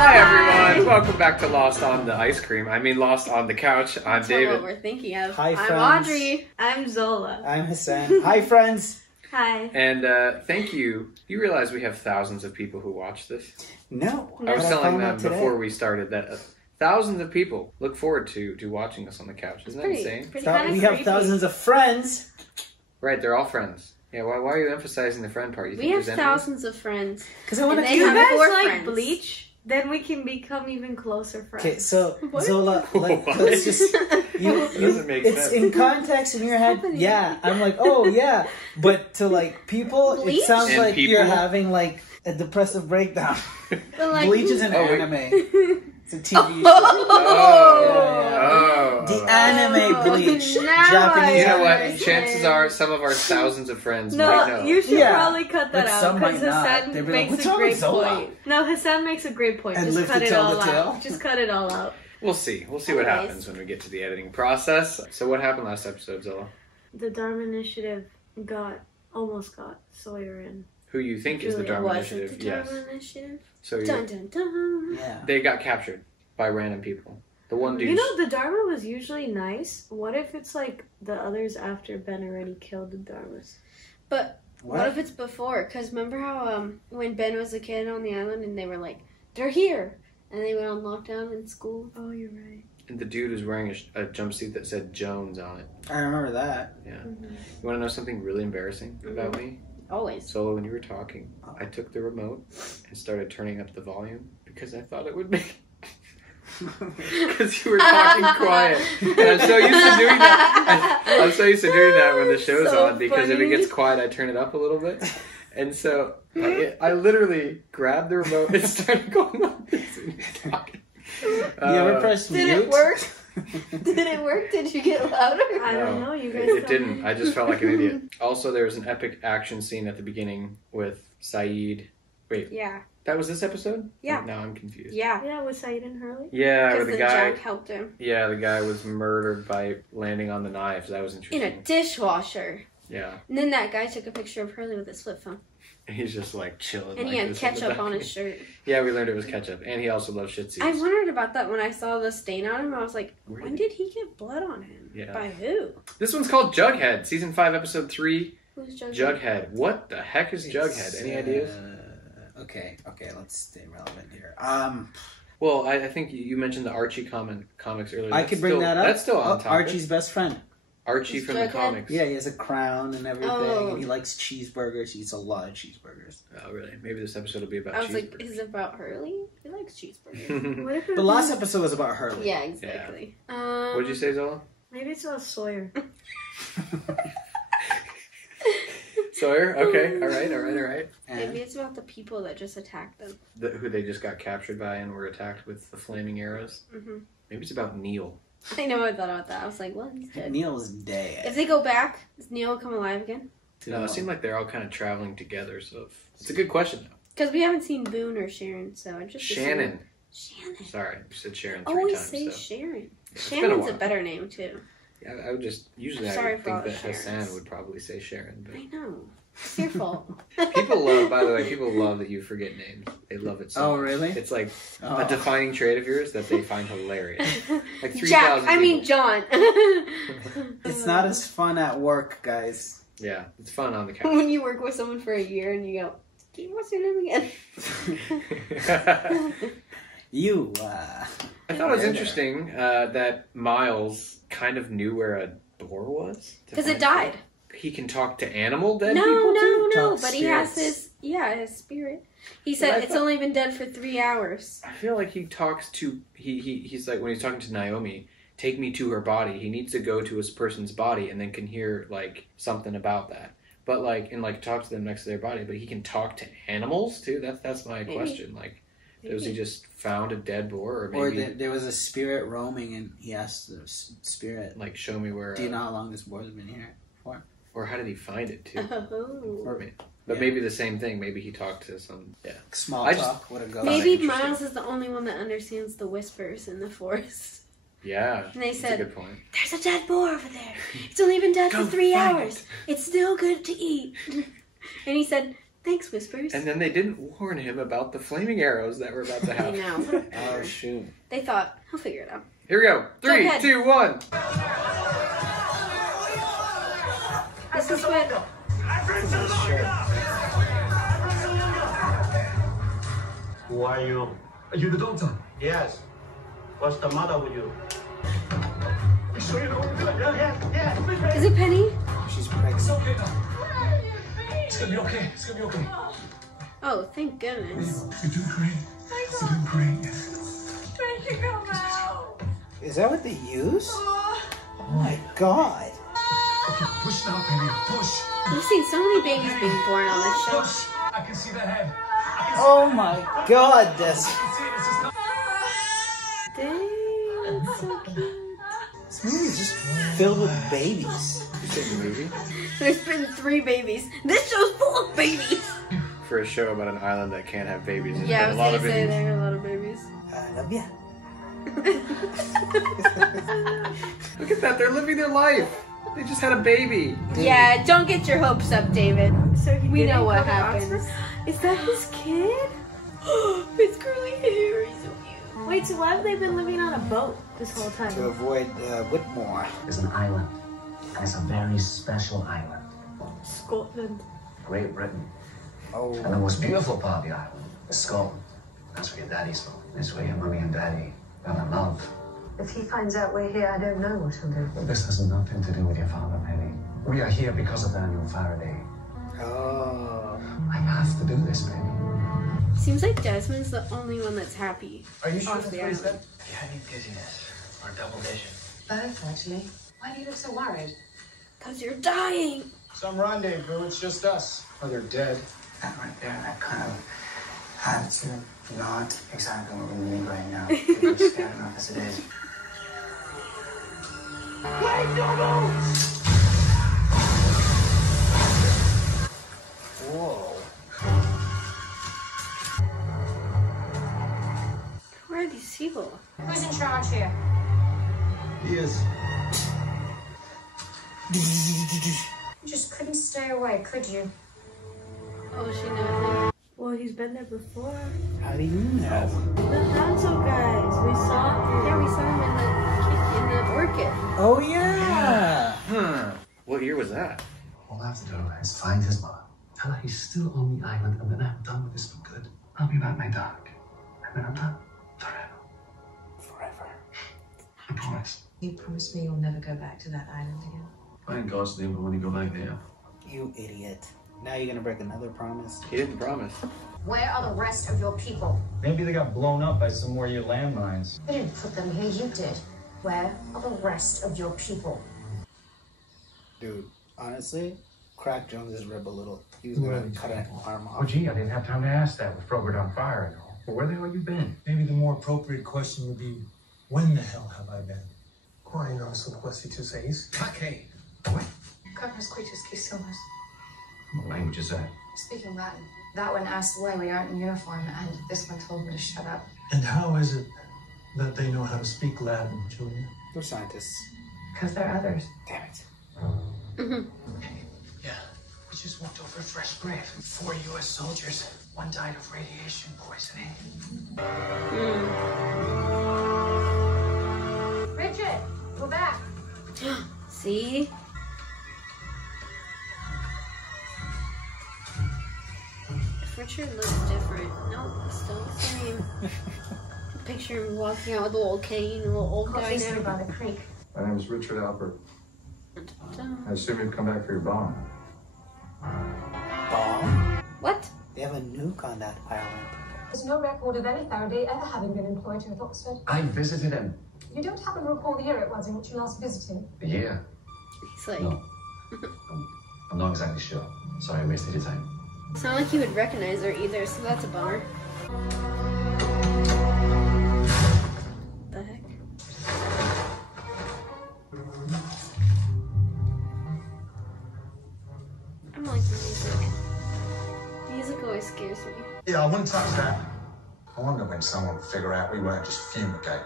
Hi everyone, welcome back to Lost on the Ice Cream. I mean Lost on the Couch. I'm That's David. what we're thinking of. Hi, friends. I'm Audrey. I'm Zola. I'm Hassan. Hi, friends. Hi. And thank you. You realize we have thousands of people who watch this? No. I was but telling found them out today. before we started that thousands of people look forward to watching us on the couch. Isn't that insane? Pretty kind of We have creepy. thousands of friends. Right, they're all friends. Yeah, why are you emphasizing the friend part? You We think have there's enemies? thousands of friends. Because I want to And they You have guys more like friends. Bleach? Then we can become even closer friends. Okay, so What? Zola, like, What? let's just Doesn't make it's sense. in context in your head. happening? Yeah, I'm like, oh yeah, but to like people, Bleach? it sounds And like people? you're having like a depressive breakdown. But like, Bleach is an Oh, wait. anime. It's a TV show. Oh. The anime Bleach, now Japanese. You know anime. what? Understand. Chances are some of our thousands of friends might know. No, you should Yeah. probably cut that But out some because might not. Hassan They'd be like, makes "What's a wrong with great Zola?" point. No, Hassan makes a great point. And Just live cut to it tell all the out. tale. Just cut it all out. We'll see. We'll see what Anyways. happens when we get to the editing process. So what happened last episode, Zola? The Dharma Initiative almost got Sawyer in. Who you think is the Julia, Dharma was it Initiative? the Yes. Dharma Initiative? So Dun dun dun. Yeah. they got captured by random people. The one dude. You know, the Dharma was usually nice. What if it's like the others after Ben already killed the Dharmas? But what if it's before? Because remember how when Ben was a kid on the island and they were like, they're here. And they went on lockdown in school. Oh, you're right. And the dude was wearing a jumpsuit that said Jones on it. I remember that. Yeah. Mm-hmm. You want to know something really embarrassing about me? Always. Solo, when you were talking, I took the remote and started turning up the volume because I thought it would make. Because you were talking quiet. And I'm so used to doing that. I'm so used to doing that when the show's So on because if it funny. gets quiet, I turn it up a little bit. And so I literally grabbed the remote and started going like this and talking. You ever press mute? Did it work? Did it work? Did you get louder? I don't know. You guys It tell didn't. me. I just felt like an idiot. Also, there was an epic action scene at the beginning with Saeed. Wait, Yeah. that was this episode? Yeah. Now I'm confused. Yeah. Yeah, with Said and Hurley. Yeah, where Because the the guy. junk helped him. Yeah, the guy was murdered by landing on the knives. That was In interesting. a dishwasher. Yeah, And then that guy took a picture of Hurley with his flip phone. and he's just like chilling. And like he had this in the ketchup on back. his shirt. Yeah, we learned it was ketchup, and he also loves shit I seeds. wondered about that when I saw the stain on him. I was like, Where when did he get blood on him? Yeah. By who? This one's called Jughead, season 5, episode 3. Who's Jughead? Jughead. What the heck is Jughead? Any ideas? Okay, let's stay relevant here. Well, I think you mentioned the Archie comics earlier. I That's could bring still- that up. That's still on topic. Archie's best friend. Archie Is from the Jughead? comics. Yeah, he has a crown and everything, Oh. and he likes cheeseburgers. He eats a lot of cheeseburgers. Oh, really? Maybe this episode will be about I was like, cheeseburgers. is it about Hurley? He likes cheeseburgers. What if it The last episode was about Hurley. Yeah, exactly. What did you say, Zola? Maybe it's about Sawyer. Sawyer? Okay. All right. And Maybe it's about the people that just attacked them. Who they just got captured by and were attacked with the flaming arrows. hmm Maybe it's about Neil. I know I thought about that. I was like, what? He's dead. Neil's dead. If they go back, does Neil come alive again? No, it seemed like they're all kind of traveling together, so it's a good question, though. Because we haven't seen Boone or Sharon, so I just Shannon. assumed- Shannon. Sorry, you said Sharon 3 Always times. say So. Sharon. It's been a Shannon's a while. better name too. Yeah, I would just usually Sorry I would for all think the that Hassan Sharons. would probably say Sharon, I but know. It's your fault. people love. By the way, people love that you forget names. They love it so Oh, much. really? It's like Oh. a defining trait of yours that they find hilarious. Like 3,000 Jack. I mean people. John. It's not as fun at work, guys. Yeah, it's fun on the couch. when you work with someone for a year and you go, what's your name again? You, I thought it was interesting that Miles kind of knew where a door was. to Because it find died. He can talk to animal dead No, people too? no, Talk but he has spirits. his spirit. He But said I it's thought- only been dead for 3 hours. I feel like he talks to he's like when he's talking to Naomi, take me to her body. He needs to go to his person's body and then can hear like something about that. But like and like talk to them next to their body. But he can talk to animals too. That's my Maybe. question. Like, was he Maybe. just found a dead boar, or or maybe there was a spirit roaming, and he asked the spirit, like show me where? "Do you know how long this boar's been here for?" Or how did he find it too? Oh. Or but Yeah. maybe the same thing. Maybe he talked to some. Yeah. Small I just- talk would have gone. Maybe interesting. Miles is the only one that understands the whispers in the forest. Yeah. And they That's said, a good point. there's a dead boar over there. It's only been dead Go for 3 find hours. It's still good to eat. And he said, Thanks, Whispers. And then they didn't warn him about the flaming arrows that were about to I happen. know. Oh, shoot. They thought, he'll figure it out. Here we go. 3, Jughead. 2, 1. This is what... Who are you? Are you the doctor? Yes. What's the matter with you? You sure you know what you're doing? Yeah. Is it Penny? She's It's pregnant. okay now. It's gonna be okay. It's gonna be okay. Oh, thank goodness. You're doing great. You're doing great. Is that what they use? Oh my god. Okay, push now, Penny. Push. We've seen so many babies being born on this show. Push. I can see the head. Oh my god, that's... I can see it. It's just not... Dang, that's so cute. This movie is just filled with babies. You take a movie There's been 3 babies. This show's full of babies. for a show about an island that can't have babies. There's Yeah, I been was a lot of gonna say babies. there are a lot of babies. I love ya. Look at that. They're living their life. They just had a baby. Yeah, don't get your hopes up, David. So he We didn't know what go to happens. Oxford? Is that his kid? It's curly hair. He's so cute. Wait, so why have they been living on a boat this whole time? To avoid Whitmore. Is an island, and it's a very special island. Scotland. Great Britain. Oh. And the most beautiful part of the island is Scotland. That's where your daddy's from. It's where your mummy and daddy fell in love. If he finds out we're here, I don't know what he'll do. But this has nothing to do with your father, Penny. We are here because of Daniel Faraday. Oh. I have to do this, Penny. Seems like Desmond's the only one that's happy. Are you sure Off that's the what he island. said? Yeah, I need dizziness or double vision. Both, actually. Why do you look so worried? Cause you're dying. Some rendezvous. It's just us. Oh, they're dead. That right there, that kind of attitude, not exactly what we need right now. We're scared enough as it is. Whoa. Where are these people? Who's in charge here? He is. You just couldn't stay away, could you? Oh, she knows Well, he's been there before. How do you know? The Hansel guys, we saw him. Yeah, we saw him in the orchid. Oh yeah. What year was that? All I have to do is find his mother, tell her he's still on the island, and then I'm done with this for good. I'll be back, my dark. And then I'm done. Forever. Forever. I promise. You promised me you'll never go back to that island again. By God's name, but when you go back there. You idiot. Now you're gonna break another promise. He didn't promise. Where are the rest of your people? Maybe they got blown up by some more of your landmines. I didn't put them here, you did. Where are the rest of your people? Dude, honestly, Crack Jones's rib a little. He was gonna cut an arm off. Oh, gee, I didn't have time to ask that with Frogger on fire and all. But where the hell you been? Maybe the more appropriate question would be, when the hell have I been? Why no son quasi tu seis? Okay. Corpus Quitus Quisilus. What language is that? Speaking Latin. That one asked why we aren't in uniform, and this one told me to shut up. And how is it that they know how to speak Latin, Julia? They're scientists. Because they're others. Damn it. Yeah, we just walked over a fresh grave. 4 U.S. soldiers. One died of radiation poisoning. Richard, go back. See? If Richard looks different. Nope, it's still the same. Picture him walking out with a little cane, a little old guy Obviously now. by the creek. My name is Richard Albert. I assume you've come back for your bomb. Bomb? What? They have a nuke on that island. There's no record of any Faraday ever having been employed here at Oxford. I visited him. You don't happen to recall the year it was in which you last visited? Yeah. He's like, No. I'm not exactly sure. Sorry I wasted your time. it's not like he would recognize her either, so that's a bummer. The heck? I don't like the music. Music always scares me. Yeah, I wouldn't touch that. I wonder when someone would figure out we weren't just fumigating.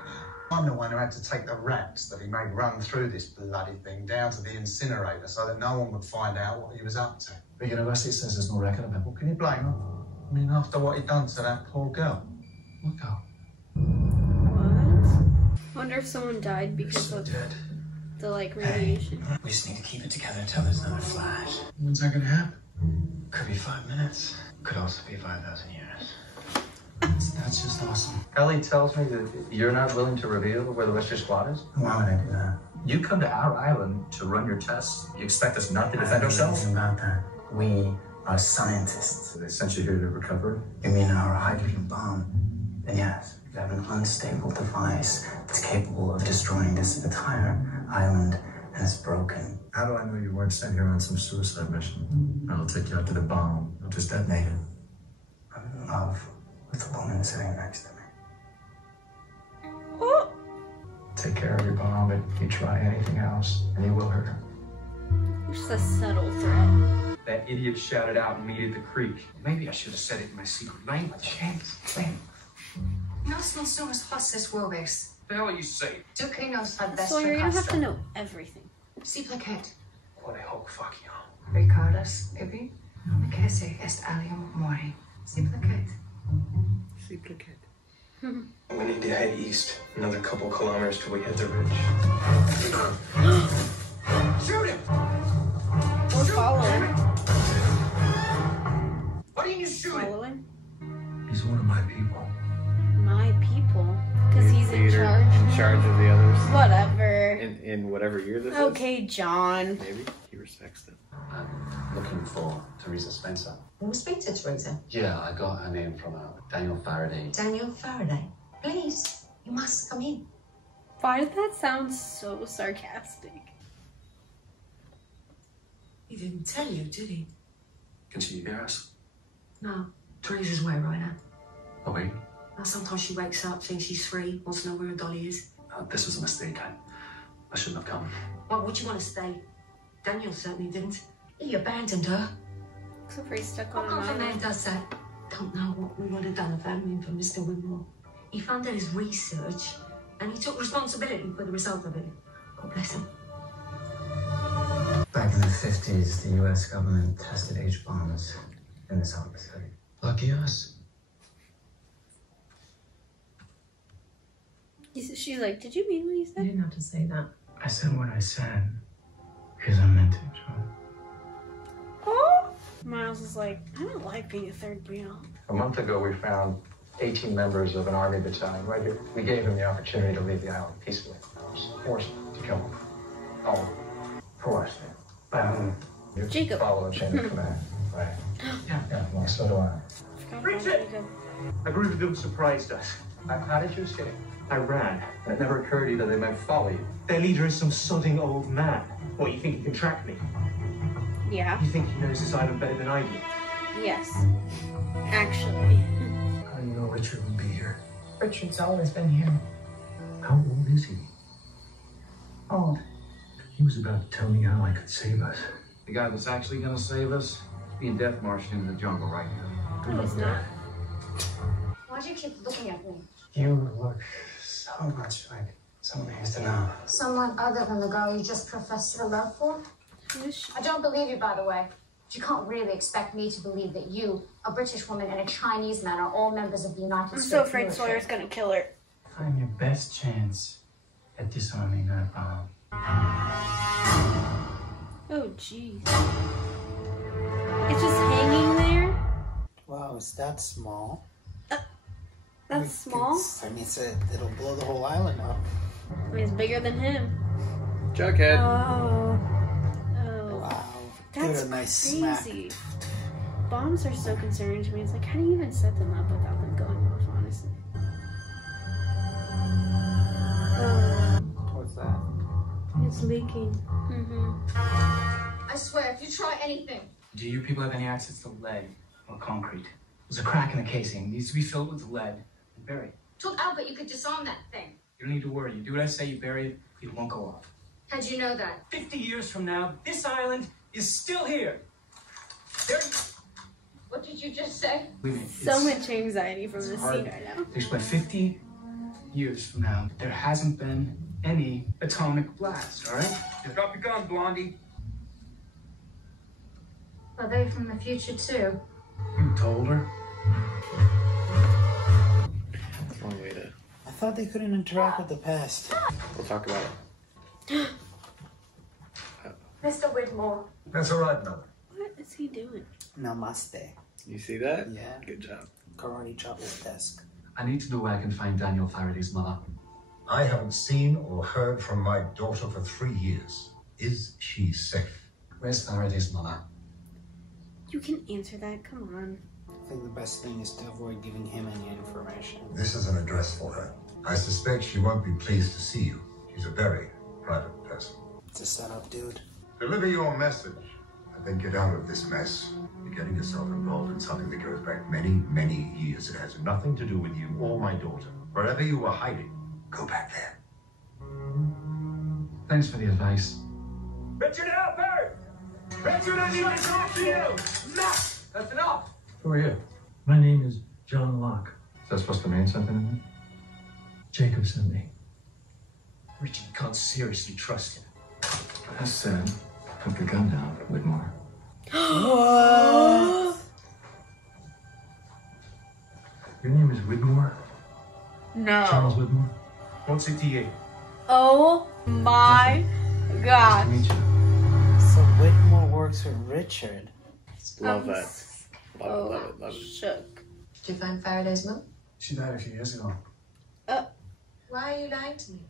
I'm the one who had to take the rats that he made run through this bloody thing down to the incinerator so that no one would find out what he was up to. The university says there's no record of it. Well, can you blame him? I mean, after what he done to that poor girl. What girl? What? Wonder if someone died because of the like radiation. Hey, we just need to keep it together until there's another flash. When's that gonna happen? Could be 5 minutes. Could also be 5,000 years. That's just awesome. Ellie tells me that you're not willing to reveal where the rest of your squad is? Why would I do that? You come to our island to run your tests. You expect us not to defend I don't know ourselves? anything about that. We are scientists. So they sent you here to recover it? You mean our hydrogen bomb? Then yes, we have an unstable device that's capable of destroying this entire island, and it's broken. How do I know you weren't sent here on some suicide mission? I'll take you out to the bomb. I'll just detonate it. I'm in love with the woman sitting next to me. Oh. Take care of your bomb, and if you try anything else, and you will hurt her. Just a subtle threat. That idiot shouted out and meet at the creek. Maybe I should have said it in my secret language. Nós não somos hostes wolves. What the hell are you saying? Tu que nos advestre Sawyer, you don't have to know everything. Si plaquet. What a whole fuck you. Ricardas, Pippi. Non che se est alium mori. Si plaquet. Si plaquet. We need to head east. Another couple kilometers till we hit the ridge. Shoot him! We're following. Why didn't you shoot him? Following? He's one of my people. My people? Because he's in Leader, charge. in charge of the others. Whatever. In whatever year this is. Okay, John. Maybe. He respects them. I'm looking for Teresa Spencer. We'll speak to Teresa. Yeah, I got her name from Daniel Faraday. Daniel Faraday. Please, you must come in. Why did that sound so sarcastic? He didn't tell you, did he? Can she hear us? No. Teresa's away right now. Oh, wait. Now sometimes she wakes up, thinks she's free, wants to know where her dolly is. This was a mistake. I shouldn't have come. Why would you want to stay? Daniel certainly didn't. He abandoned her. Except for he's stuck What on kind of an man island. does that? Don't know what we would have done if it hadn't been for Mr. Winmore. He funded his research, and he took responsibility for the result of it. God bless him. Back in the 50s, the US government tested H-bombs in this Culver City. Lucky us. She's like, did you mean what you said? You didn't have to say that. I said what I said because I meant it, Joe. Oh! Miles is like, I don't like being a third wheel. A month ago, we found 18 members of an army battalion right here. We gave them the opportunity to leave the island peacefully. I was forced to kill them. All of them. Forced. By whom? You Jacob. follow a chain of command, right? Yeah, well, so do I. Richard! A group of them surprised us. How did you escape? I ran. It never occurred to you that they might follow you. Their leader is some sodding old man. What, you think he can track me? Yeah. You think he knows this island better than I do? Yes. Actually. How do you know Richard would be here? Richard's always been here. How old is he? Old. He was about to tell me how I could save us. The guy that's actually gonna save us is being death-marched into the jungle right now. No, he's not. Why do you keep looking at me? You look so much like someone I used to know. Someone other than the girl you just professed your love for? Who is she? I don't believe you, by the way. You can't really expect me to believe that you, a British woman, and a Chinese man are all members of the United States I'm so afraid military. Sawyer's gonna kill her. Find your best chance at disarming that bomb. Oh, jeez. It's just hanging there? Wow, it's that small. That's small? I mean, it'll blow the whole island up. I mean, it's bigger than him. Jughead. Oh. Oh. Wow. That's Give it a nice smack. crazy. Bombs are so concerning to me. It's like, how do you even set them up without them going off, honestly? What's that? It's leaking. I swear, if you try anything. Do you people have any access to lead or concrete? There's a crack in the casing. It needs to be filled with lead and buried. Told Albert you could disarm that thing. You don't need to worry. You do what I say, you bury it, it won't go off. How'd you know that? 50 years from now, this island is still here. What did you just say? So much anxiety from this scene right now. There's by 50 years from now, there hasn't been any atomic blast, all right? Drop your gun, Blondie. Are they from the future too? You told her? That's one way to... I thought they couldn't interact with the past. We'll talk about it. Mr. Whitmore. That's all right, Mother. What is he doing? Namaste. You see that? Yeah. Good job. Karate chop at the desk. I need to know where I can find Daniel Faraday's mother. I haven't seen or heard from my daughter for 3 years. Is she safe? Where's Faraday's mother? You can answer that. Come on. I think the best thing is to avoid giving him any information. This is an address for her. I suspect she won't be pleased to see you. She's a very private person. It's a setup, dude. Deliver your message and then get out of this mess. You're getting yourself involved in something that goes back many, many years. It has nothing to do with you or my daughter. Wherever you were hiding, go back there. Thanks for the advice. Richard Alpert! Richard, I need to talk to you! Enough! That's enough! Who are you? My name is John Locke. Is that supposed to mean something? Jacob sent me. Richard, you can't seriously trust him. Hassan, put the gun down, Whitmore. What? Your name is Whitmore? No. Charles Whitmore? What's CTA? Oh my god. Nice to meet you. So Whitmore works with Richard. Love that. Love it, love it, love it. Shook. Did you find Faraday's mum? She died a few years ago. Why are you lying to me?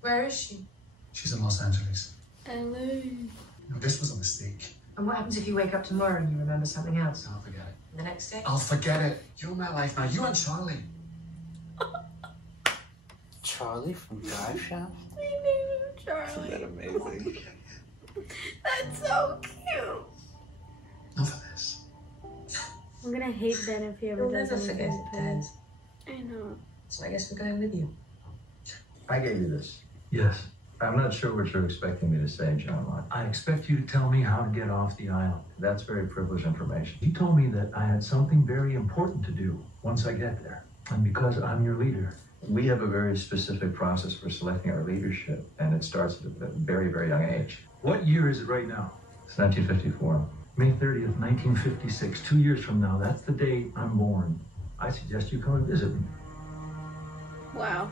Where is she? She's in Los Angeles. Hello. No, this was a mistake. And what happens if you wake up tomorrow and you remember something else? I'll forget it. And the next day? I'll forget it. You're my life now. You and Charlie. Charlie from Drive Shaft? My name is Charlie. Isn't that amazing? That's so cute. Enough of this. I'm gonna hate Ben if he ever You'll does never anything forget to it, Ben. Dad. I know. So I guess we're going with you. I gave you this. Yes. I'm not sure what you're expecting me to say, John Locke. I expect you to tell me how to get off the island. That's very privileged information. You told me that I had something very important to do once I get there. And because I'm your leader. We have a very specific process for selecting our leadership, and it starts at a very, very young age. What year is it right now? It's 1954. May 30th, 1956. 2 years from now. That's the day I'm born. I suggest you come and visit me. Wow.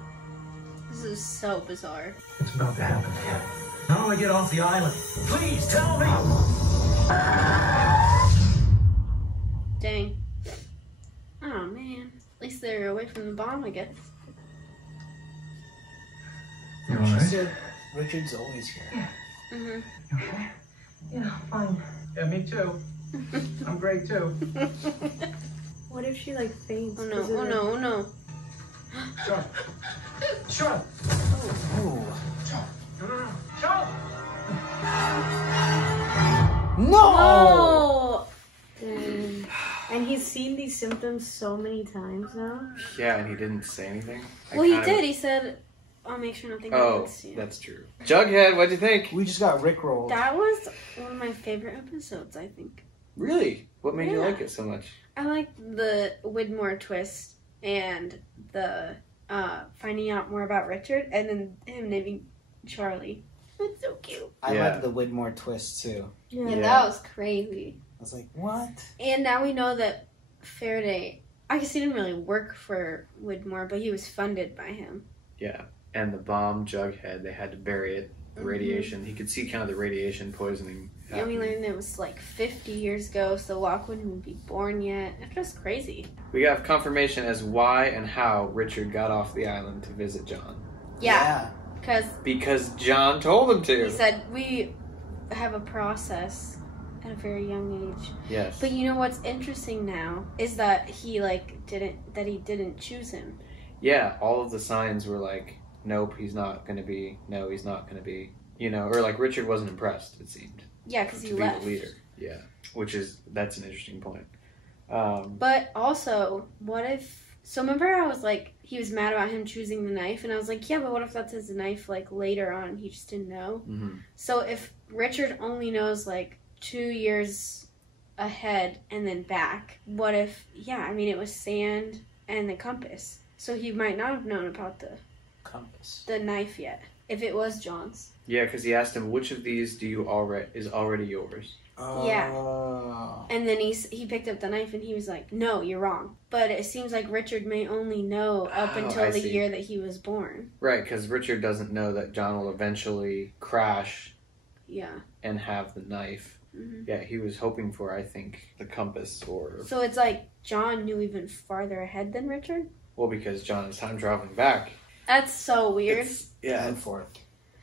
This is so bizarre. It's about to happen again. How do I get off the island? Please tell me! Dang. Oh man. At least they're away from the bomb, I guess. You She alright? said Richard's always here. Mm-hmm. Okay. Yeah, fine. Yeah, me too. I'm great too. What if she like faints? Oh no, 'cause of oh the- no, oh no. Sean. Sean. Ooh. Sean. No! Oh! Dang. And he's seen these symptoms so many times now. Yeah, and he didn't say anything. Well, he did. He said, I'll make sure nothing Oh, happens to you. that's true. Jughead, what'd you think? We just got rickrolled. That was one of my favorite episodes, I think. Really? What made you Yeah. like it so much? I liked the Widmore twist and the finding out more about Richard and then him naming Charlie. That's so cute. I Yeah. like the Whitmore twist too. Yeah, Yeah. that was crazy. I was like, what? And now we know that Faraday, I guess he didn't really work for Widmore, but he was funded by him. Yeah. And the bomb, Jughead, they had to bury it. The radiation. He could see kind of the radiation poisoning. And we happening. learned it was like 50 years ago, so Locke wouldn't even be born yet. It's just crazy. We got confirmation as why and how Richard got off the island to visit John. Yeah. Because John told him to. He said, we have a process at a very young age. Yes. But you know what's interesting now is that he didn't choose him. Yeah, all of the signs were like, nope, he's not going to be. No, he's not going to be. You know, or like Richard wasn't impressed, it seemed. Yeah, because he to left. be the leader. Yeah, that's an interesting point. But also, what if... So remember I was like, he was mad about him choosing the knife, and I was like, yeah, but what if that's his knife, like, later on, he just didn't know? Mm-hmm. So if Richard only knows, like, 2 years ahead and then back, what if, it was sand and the compass. So he might not have known about the compass, the knife yet, if it was John's. Yeah, because he asked him, which of these is already yours? Yeah. And then he picked up the knife and he was like, no, you're wrong. But it seems like Richard may only know up until the year that he was born. Right, because Richard doesn't know that John will eventually crash. Yeah. And have the knife. Mm-hmm. Yeah, he was hoping for, I think, the compass or... So it's like John knew even farther ahead than Richard? Well, because John is time traveling back. That's so weird. Back and forth.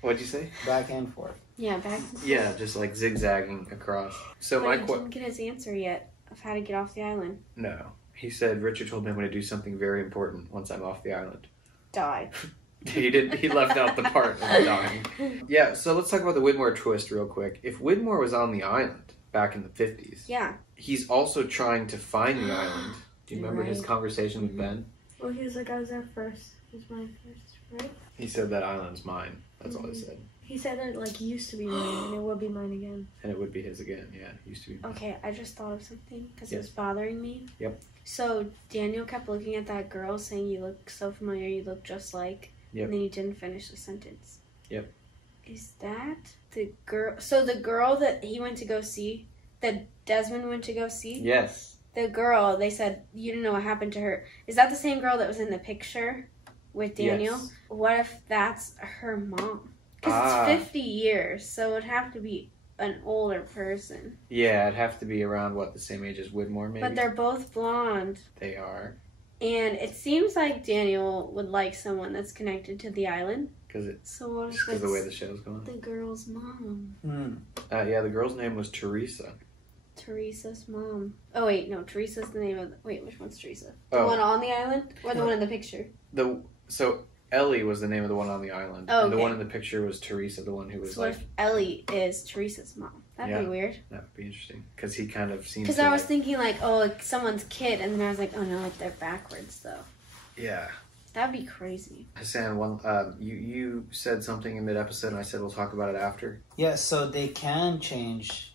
What'd you say? Back and forth. Yeah, back and forth. Yeah, just like zigzagging across. So but he didn't get his answer yet of how to get off the island. No. He said, Richard told me I'm going to do something very important once I'm off the island. Die. He didn't. He left out the part of dying. Yeah, so let's talk about the Widmore twist real quick. If Widmore was on the island back in the 50s, yeah, he's also trying to find the island. Do you remember his conversation with Ben? Well, he was like, I was there first. It was mine first, right? He said that island's mine. That's all he said. He said it like used to be mine, and it would be mine again. And it would be his again, yeah. It used to be mine. Okay, I just thought of something because it was bothering me. Yep. So Daniel kept looking at that girl saying, you look so familiar, you look just like... Yep. And then he didn't finish the sentence. Yep. Is that the girl? So the girl that he went to go see, that Desmond went to go see? Yes. The girl, they said, you didn't know what happened to her. Is that the same girl that was in the picture with Daniel? Yes. What if that's her mom? Because it's 50 years, so it would have to be an older person. Yeah, it'd have to be around, the same age as Widmore, maybe? But they're both blonde. They are. And it seems like Daniel would like someone that's connected to the island. Because the way the show's going. The girl's mom. Yeah, the girl's name was Teresa. Teresa's mom. Oh wait, no, Teresa's the name of. Wait, which one's Teresa? The one on the island, or the one in the picture? So Ellie was the name of the one on the island, and the one in the picture was Teresa, the one who was what if Ellie is Teresa's mom? That'd be weird. That would be interesting because he kind of seems. Because I was thinking like someone's kid, and then I was like, oh no, like they're backwards though. Yeah. That'd be crazy. Hassan, you said something in mid-episode, and I said we'll talk about it after. Yeah, so they can change,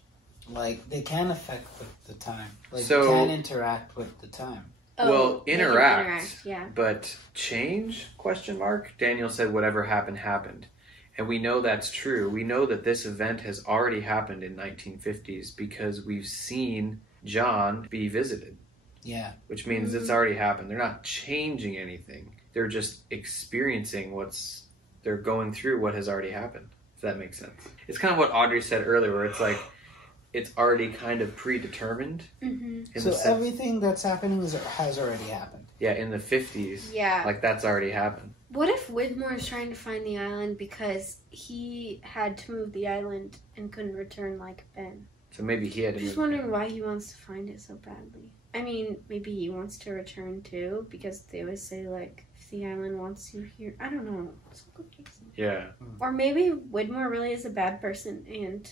like they can affect the time. Like they can interact with the time. Well, interact, yeah. But change? ? Daniel said whatever happened, happened. And we know that's true. We know that this event has already happened in 1950s because we've seen John be visited. Yeah. Which means it's already happened. They're not changing anything. They're just experiencing they're going through what has already happened. If that makes sense. It's kind of what Audrey said earlier where it's like, it's already kind of predetermined. Mm-hmm. So everything that's happening has already happened. Yeah, in the 50s. Yeah. Like that's already happened. What if Widmore is trying to find the island because he had to move the island and couldn't return like Ben? So maybe he had to I'm just wondering why he wants to find it so badly. I mean, maybe he wants to return too because they always say like, if the island wants you here. I don't know. It's so confusing. Yeah. Or maybe Widmore really is a bad person and...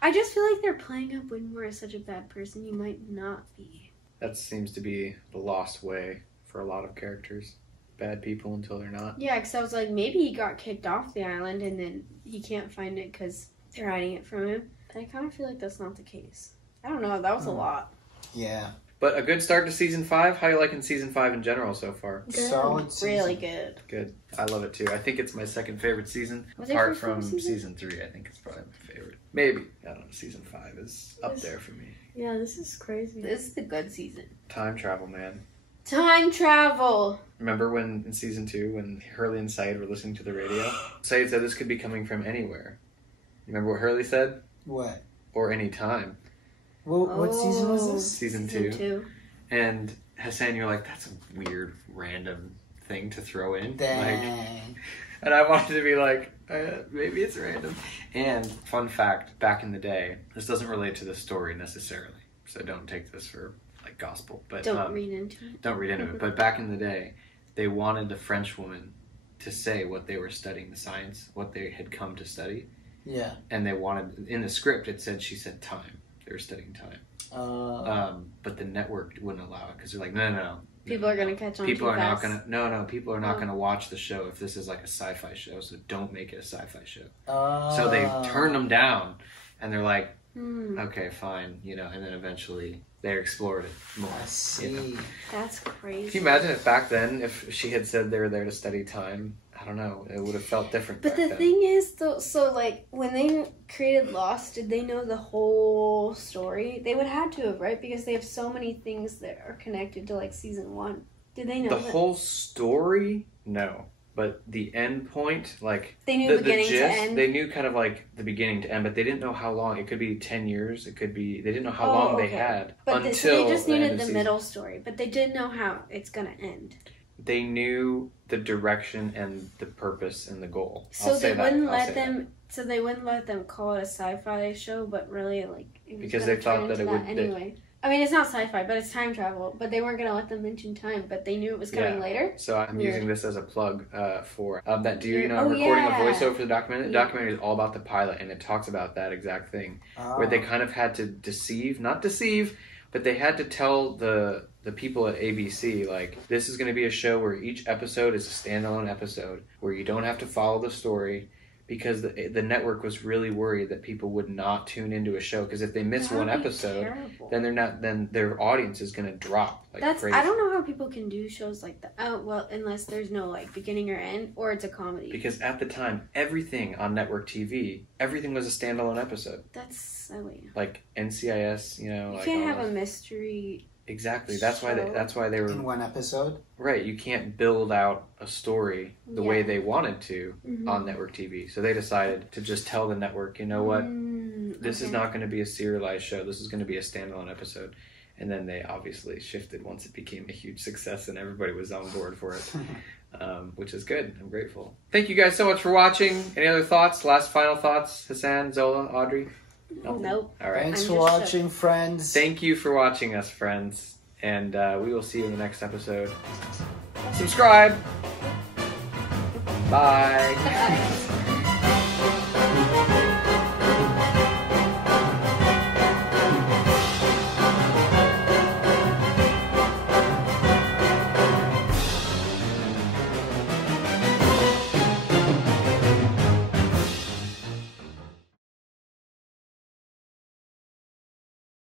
I just feel like they're playing up Widmore as such a bad person. You might not be. That seems to be the lost way for a lot of characters. Bad people until they're not. Yeah, because I was like, maybe he got kicked off the island and then he can't find it because they're hiding it from him. But I kind of feel like that's not the case. I don't know. That was a lot. Yeah. But a good start to season 5. How are you liking season 5 in general so far? Good. Solid season. Really good. Good. I love it too. I think it's my second favorite season. Apart from season 3, I think it's probably my favorite. Maybe. I don't know. Season 5 is up there for me. Yeah, this is crazy. This is the good season. Time travel, man. Time travel. Remember when in season 2 when Hurley and Said were listening to the radio? Said said this could be coming from anywhere. Remember what Hurley said? What? Or any time. Well, what season was this? Season 2. And Hassan, you're like, that's a weird, random thing to throw in. Dang. Like, and I wanted to be like, maybe it's random. And fun fact, back in the day, this doesn't relate to the story necessarily, so don't take this for like gospel. But don't read into it. Don't read into it. But back in the day, they wanted the French woman to say what they were studying, the science, what they had come to study. Yeah. And they wanted, in the script, she said time. They were studying time. But the network wouldn't allow it because they're like, no. People are gonna catch on. People are not gonna. No. People are not gonna watch the show if this is like a sci-fi show. So don't make it a sci-fi show. So they turned them down, and they're like, okay, fine, and then eventually they explored it more. I see. That's crazy. Can you imagine if back then, if she had said they were there to study time, I don't know. It would have felt different. But the thing is, though, so like when they created Lost, did they know the whole story? They would have to have, right? Because they have so many things that are connected to like season 1. Did they know the whole story? No. But the end point, like they knew the beginning gist, to end. they knew kind of like the beginning to end, but they didn't know how long. It could be 10 years. It could be. They didn't know how long they had until they just needed the season. middle story. But they did know how it's gonna end. They knew the direction and the purpose and the goal. So they wouldn't let them. So they wouldn't let them call it a sci-fi show, but really like it was because they thought that it would anyway. I mean, it's not sci-fi, but it's time travel. But they weren't going to let them mention time, but they knew it was coming later. So I'm using this as a plug for that. Do you know Oh, I'm recording yeah. a voiceover for the documentary? The Yeah. documentary is all about the pilot, and it talks about that exact thing, where they kind of had to not deceive, but they had to tell the people at ABC, like, this is going to be a show where each episode is a standalone episode, where you don't have to follow the story, because the network was really worried that people would not tune into a show, because if they miss one episode, then their audience is going to drop like crazy. I don't know how people can do shows like that. Oh, well, unless there's no like beginning or end, or it's a comedy. Because at the time, everything on network TV, everything was a standalone episode. That's silly. Like NCIS, you know. You like can't have a mystery. Exactly. That's why they were in one episode. Right. You can't build out a story the way they wanted to on network TV. So they decided to just tell the network, you know what, this is not going to be a serialized show. This is going to be a standalone episode. And then they obviously shifted once it became a huge success and everybody was on board for it, which is good. I'm grateful. Thank you guys so much for watching. Any other thoughts? Final thoughts? Hassan, Zola, Audrey? Nope. All right. Thanks for watching, friends. Thank you for watching us, friends. And we will see you in the next episode. Subscribe. Bye.